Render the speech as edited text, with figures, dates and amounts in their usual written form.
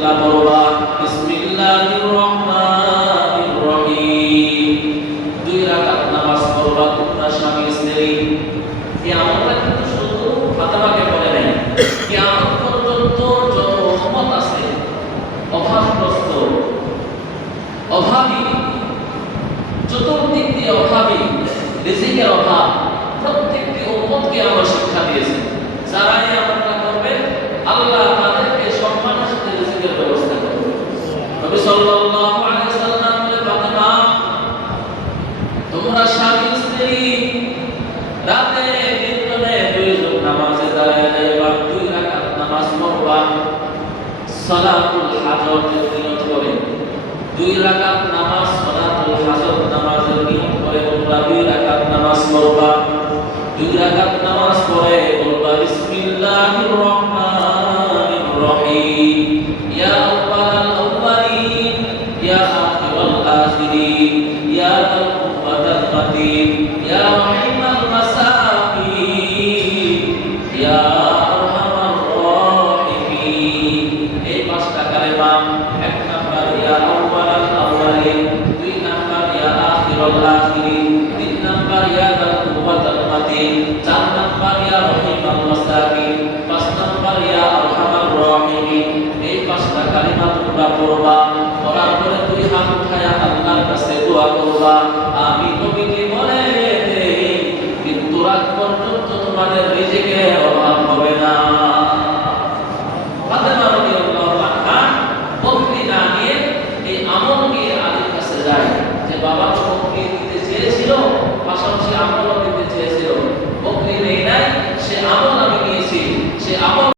বিসমিল্লাহ পড়বা। বিসমিল্লাহির রহমানির রহিম। 2 রাকাত নামাজ পড়বা তোমরা স্বামী স্ত্রী। কিয়ামতটা কিন্তু শুধু ফাতেমাকে বলে নাই, কিয়ামত পর্যন্ত যত উম্মত আছে অভাবগ্রস্ত, অভাবী, চতুর্দিক দিয়ে অভাবী, রিজিকের অভাব, প্রত্যেকটি উম্মতকে আমরা শিক্ষা দিয়েছি। যারা এই আমলটা করবে আল্লাহ তাদেরকে সম্মানের সাথে রিজিকের ব্যবস্থা করবে। নবী সাল্লাল্লাহু আলাইহি সাল্লাম বলে, ফাতেমা তোমরা স্বামী স্ত্রী রাতে দিনে 2 জন নামাজে দাঁড়ায় যাইবা, 2 রাকাত নামাজ পড়বা। সালাতুল হাজত নিয়ত করে 2 রাকাত নামাজ, সালাতুল হাজত নামাজের নিয়ত করে তোমরা 2 রাকাত নামাজ পড়বা। 2 রাকাত নামাজ পড়ে বলবা বিসমিল্লাহির রহমানির রহিম। ইয়া আউয়ালাল আউয়ালিন ইয়া আখিরাল আখিরিন ইয়া যাল কুওয়াতাল মাতিন ইয়া রাহিমাল মাসাকিন ইয়া আরহামার রাহিমিন। এই 5টা কালেমা, 1 নাম্বার ইয়া আউয়ালাল আউয়ালিন, 2 নাম্বার ইয়া আখিরাল আখিরিন, 3 নাম্বার ইয়া যাল কুওয়াতাল মাতিন, 4 নাম্বার ইয়া রাহিমাল মাসাকিন, 5 নাম্বার ইয়া আরহামার রাহিমিন। এই 5টা কালেমা তোমরা পড়বা। পড়ার পরে 2 হাত উঠায়া আল্লাহর কাছে দোয়া করবা।